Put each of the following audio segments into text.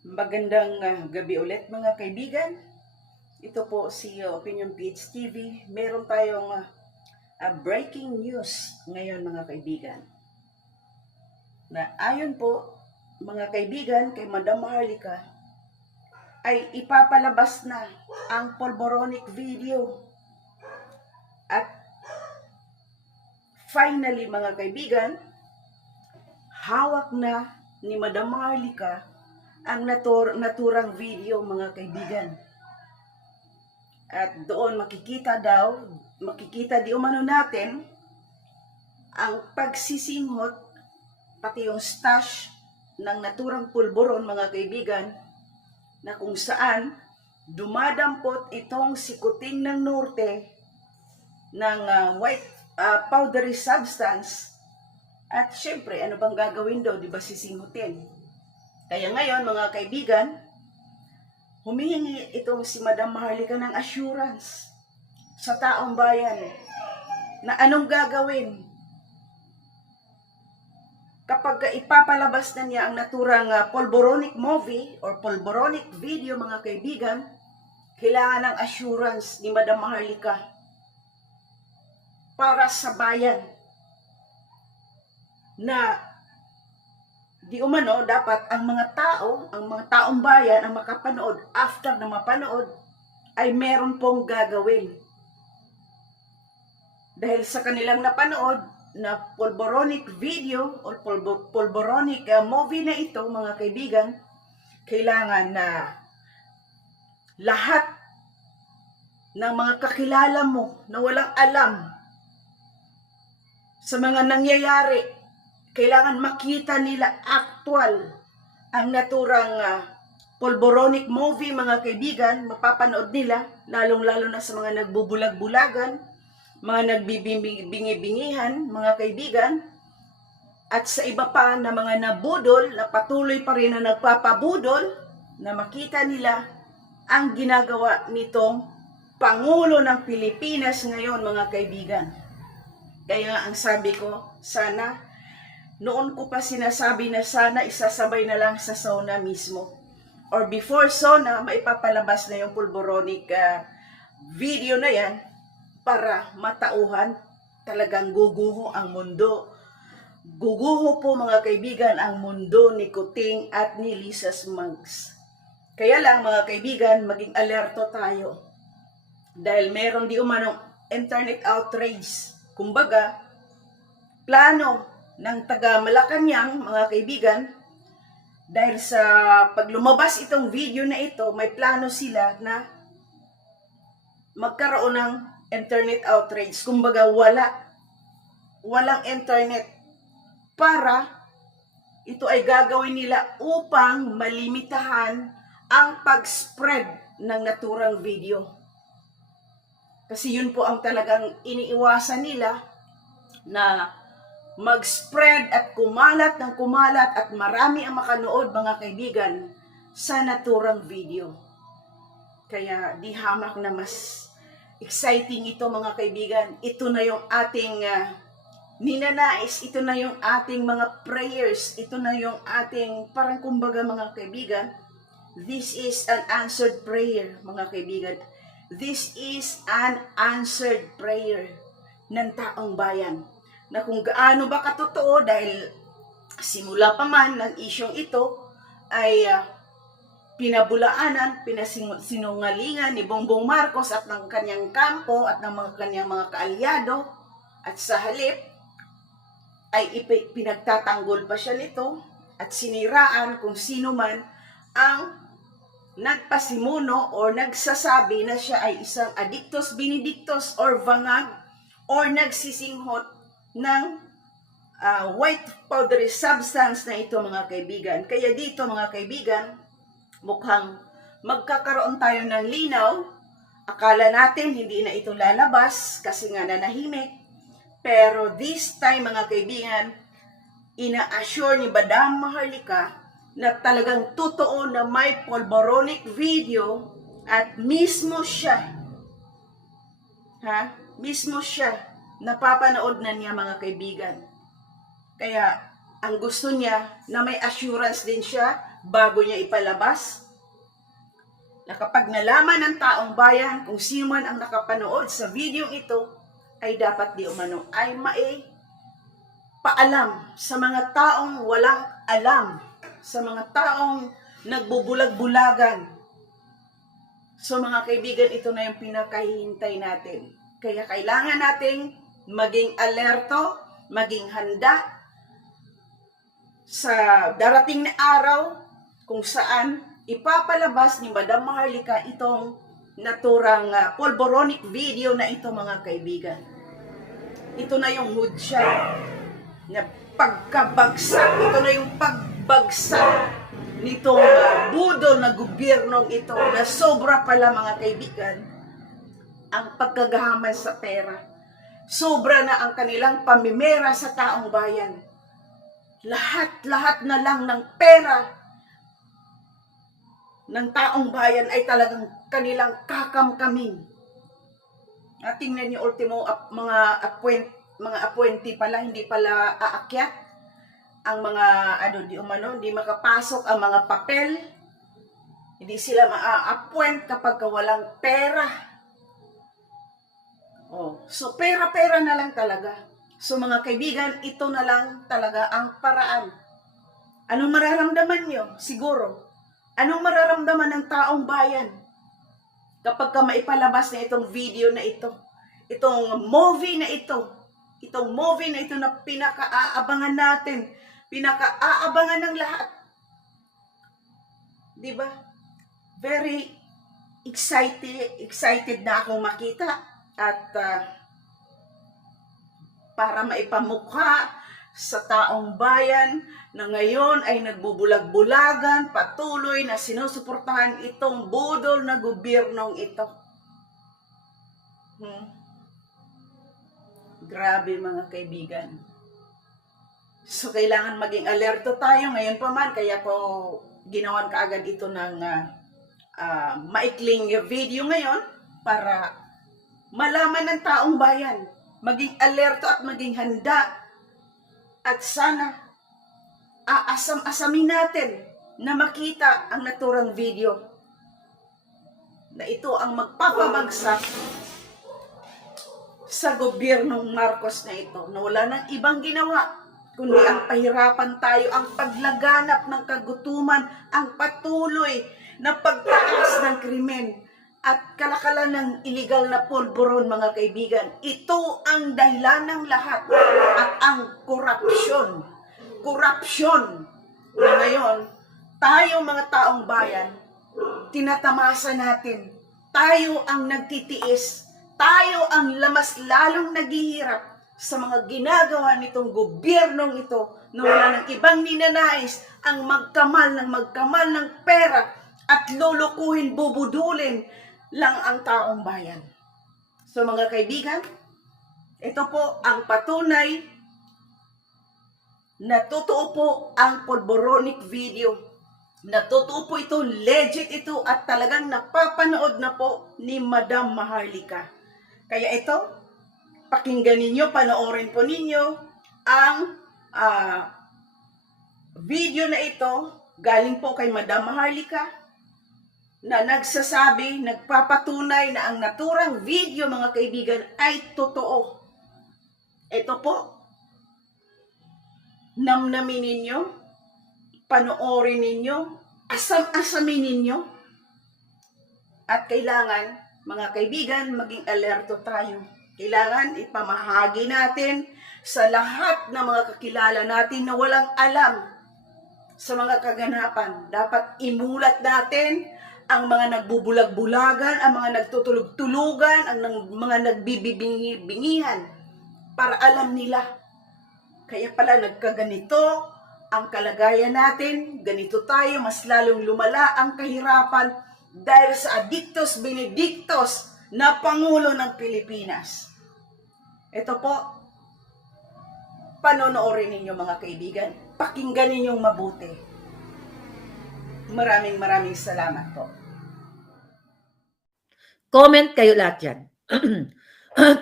Magandang gabi ulit mga kaibigan. Ito po si Opinion PH TV. Meron tayong breaking news ngayon mga kaibigan. Na ayon po mga kaibigan kay Madam Maharlika ay ipapalabas na ang polboronic video. At finally mga kaibigan, hawak na ni Madam Maharlika ang naturang video mga kaibigan. At doon makikita di umano natin ang pagsisinghot pati yung stash ng naturang pulburon mga kaibigan, na kung saan dumadampot itong si Kuting ng Norte ng white powdery substance. At syempre, ano bang gagawin daw? Di ba sisinghutin? Kaya ngayon mga kaibigan, humihingi itong si Madam Maharlika ng assurance sa taong bayan na anong gagawin kapag ipapalabas na niya ang naturang polboronic movie or polboronic video mga kaibigan. Kailangan ng assurance ni Madam Maharlika para sa bayan na di umano dapat ang mga taong bayan ang makapanood, after na mapanood ay meron pong gagawin. Dahil sa kanilang napanood na polboronic video o polboronic movie na ito mga kaibigan, kailangan na lahat ng mga kakilala mo na walang alam sa mga nangyayari, kailangan makita nila actual ang naturang polboronic movie mga kaibigan. Mapapanood nila, lalong-lalo na sa mga nagbubulag-bulagan, mga nagbibingi-bingihan mga kaibigan, at sa iba pa na mga nabudol, na patuloy pa rin na nagpapabudol, na makita nila ang ginagawa nitong Pangulo ng Pilipinas ngayon mga kaibigan. Kaya ang sabi ko, noon ko pa sinasabi na sana isasabay na lang sa SONA mismo. Or before SONA, maipapalabas na yung polboronic video na yan para matauhan. Talagang guguho ang mundo. Guguho po mga kaibigan ang mundo ni Kuting at ni Lisa's Mugs. Kaya lang mga kaibigan, maging alerto tayo. Dahil meron di umanong internet outrage. Kumbaga, plano ng taga Malacanang mga kaibigan, dahil sa paglumabas itong video na ito, may plano sila na magkaroon ng internet outrage. Kumbaga walang internet, para ito ay gagawin nila upang malimitahan ang pag-spread ng naturang video. Kasi yun po ang talagang iniiwasan nila, na mag-spread at kumalat ng kumalat at marami ang makanood mga kaibigan sa naturang video. Kaya di hamak na mas exciting ito mga kaibigan. Ito na yung ating ninanais, ito na yung ating mga prayers, ito na yung ating parang kumbaga mga kaibigan, this is an answered prayer mga kaibigan. This is an answered prayer ng taong bayan, na kung gaano ba katotoo, dahil simula pa man ng isyong ito ay pinabulaanan, pinasinungalingan ni Bongbong Marcos at ng kanyang kampo at ng kanyang mga kaalyado, at sa halip ay pinagtatanggol pa siya nito at siniraan kung sino man ang nagpasimuno o nagsasabi na siya ay isang addictus benedictus or vangag or nagsisinghot ng white powdery substance na ito mga kaibigan. Kaya dito mga kaibigan, mukhang magkakaroon tayo ng linaw. Akala natin hindi na ito lalabas kasi nga nanahimik. Pero this time mga kaibigan, ina-assure ni Madam Maharlika na talagang totoo na may polboronic video, at mismo siya, napapanood na niya mga kaibigan. Kaya ang gusto niya na may assurance din siya bago niya ipalabas na kapag nalaman ng taong bayan kung sino man ang nakapanood sa video ito, ay dapat di umano ay paalam sa mga taong walang alam, sa mga taong nagbubulag-bulagan. So mga kaibigan, ito na yung pinakahihintay natin. Kaya kailangan nating maging alerto, maging handa sa darating na araw kung saan ipapalabas ni Madam Maharlika itong naturang polboronic video na ito mga kaibigan. Ito na yung hudya na pagkabagsak, ito na yung pagbagsak nitong budol na gobyernong ito na sobra pala mga kaibigan ang pagkagahaman sa pera. Sobra na ang kanilang pamimera sa taong bayan. Lahat na lang ng pera ng taong bayan ay talagang kanilang kakamkamin. At tingnan niyo ultimo mga appointee pala, hindi pala aakyat ang mga hindi makapasok ang mga papel. Hindi sila maa-appoint kapag walang pera. So pera-pera na lang talaga. So mga kaibigan, ito na lang talaga ang paraan. Anong mararamdaman niyo? Siguro. Anong mararamdaman ng taong bayan kapag maipalabas na itong video na ito? Itong movie na ito. Itong movie na ito na pinaka-aabangan natin. Pinaka-aabangan ng lahat. Diba? Very excited na akong makita. At para maipamukha sa taong bayan na ngayon ay nagbubulag-bulagan, patuloy na sinusuportahan itong budol na gobyernong ito. Grabe mga kaibigan. So kailangan maging alerto tayo ngayon pa man, kaya ko ginawan kaagad ito ng maikling video ngayon para malaman ng taong bayan, maging alerto at maging handa. At sana, aasam-asamin natin na makita ang naturang video na ito ang magpapabagsak sa gobyernong Marcos na ito, na wala nang ibang ginawa kundi ang pahirapan tayo, ang paglaganap ng kagutuman, ang patuloy na pagtaas ng krimen at kalakalan ng illegal na pulburon mga kaibigan. Ito ang dahilan ng lahat at ang korupsyon. Korupsyon na ngayon, tayo mga taong bayan, tinatamasa natin. Tayo ang nagtitiis. Tayo ang lamas lalong naghihirap sa mga ginagawa nitong gobyernong ito na wala ng ibang ninanais ang magkamal ng pera at lulukuhin, bubudulin lang ang taong bayan. So mga kaibigan, ito po ang patunay na totoo po ang polboronic video. Na totoo po ito, legit ito at talagang napapanood na po ni Madam Maharlika. Kaya ito, pakinggan ninyo, panoorin po ninyo ang video na ito galing po kay Madam Maharlika na nagsasabi, nagpapatunay na ang naturang video mga kaibigan ay totoo. Ito po, namnamin ninyo, panoorin ninyo, asam-asamin ninyo, at kailangan, mga kaibigan, maging alerto tayo. Kailangan ipamahagi natin sa lahat ng mga kakilala natin na walang alam sa mga kaganapan. Dapat imulat natin ang mga nagbubulag-bulagan, ang mga nagtutulog-tulugan, ang mga nagbibingihan para alam nila. Kaya pala nagkaganito ang kalagayan natin, ganito tayo, mas lalong lumala ang kahirapan dahil sa Adictos Benedictos na Pangulo ng Pilipinas. Ito po, panonoorin ninyo mga kaibigan, pakinggan ninyong mabuti. Maraming salamat po. Comment kayo lahat yan.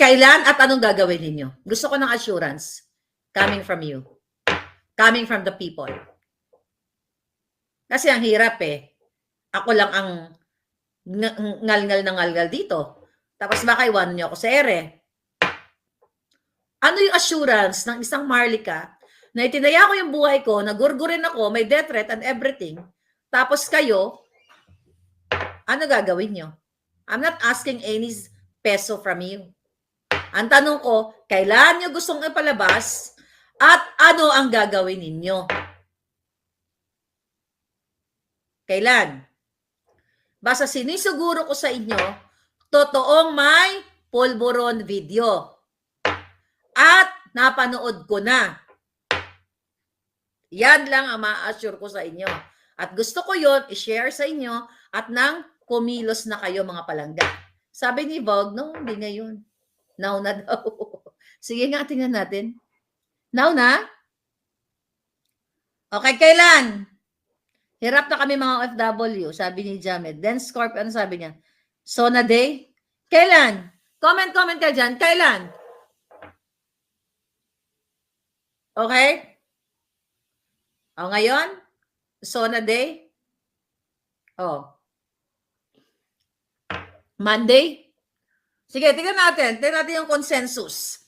Kailan at anong gagawin ninyo? Gusto ko ng assurance coming from you. Coming from the people. Kasi ang hirap eh. Ako lang ang ngal-ngal na ngal-ngal dito. Tapos baka iwanan niyo ako sa ere. Ano yung assurance ng isang Marlica na itinaya ko yung buhay ko, nagurgurin ako, may death threat and everything, tapos kayo, ano gagawin nyo? I'm not asking any peso from you. Ang tanong ko, kailan nyo gustong ipalabas at ano ang gagawin ninyo? Kailan? Basta sinisuguro ko sa inyo, totoong may pulburon video. At napanood ko na. Yan lang ang ma-assure ko sa inyo. At gusto ko yon i-share sa inyo at nang kumilos na kayo mga palangga. Sabi ni Vogue, no, hindi ngayon. Now na daw. Sige nga, tingnan natin. Now na? Okay, kailan? Hirap na kami mga OFW, sabi ni Jamed. Then Scorpio, ano sabi niya? Sona Day? Kailan? Comment ka dyan. Kailan? Okay? O ngayon? Sona Day? O. Monday? Sige, tingnan natin. Tingnan natin yung consensus.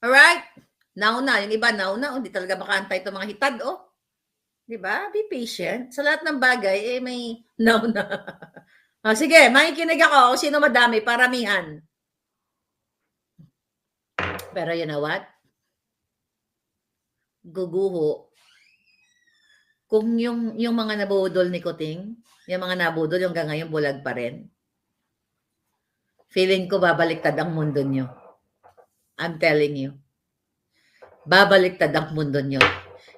Alright? Now na. Yung iba now na. Hindi talaga makaantay itong mga hitad, oh. Diba? Be patient. Sa lahat ng bagay, may now na. Sige, makikinig ako kung sino madami, paramihan. Pero you know what? Guguho. Kung yung mga nabudol ni Kuting, yung mga nabudol, yung hanggang ngayon bulag pa rin. Feeling ko babaliktad ang mundo nyo. I'm telling you. Babaliktad ang mundo nyo.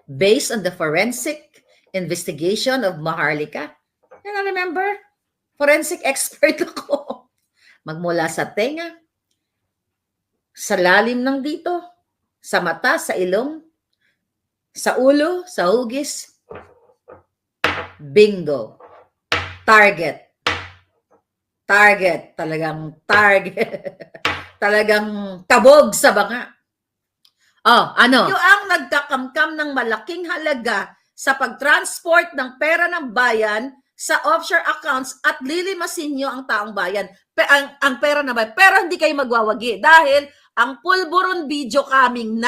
Based on the forensic investigation of Maharlika. And I remember, forensic expert ako. Magmula sa tenga, sa lalim ng dito, sa mata, sa ilong, sa ulo, sa hugis. Bingo. Target. Target. Talagang target. Talagang tabog sa banga. Oh, ano? Yung ang nagkakamkam ng malaking halaga sa pag-transport ng pera ng bayan sa offshore accounts at lilimasin nyo ang taong bayan. Ang pera na bayan. Pero hindi kayo magwawagi dahil ang pulburon video coming na